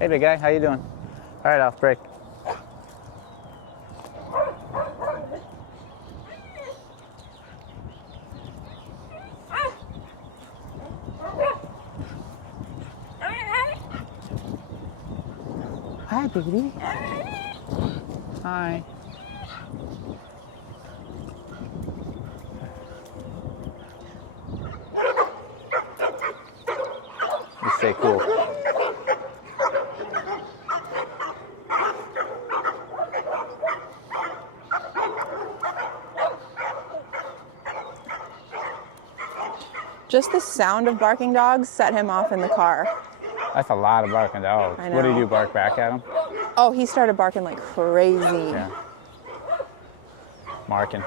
Hey, big guy, how you doing? All right, Alf, break. Hi, baby. Hi. You stay cool. Just the sound of barking dogs set him off in the car. That's a lot of barking dogs. I know. What did you bark back at him? Oh, he started barking like crazy. Yeah. Marking.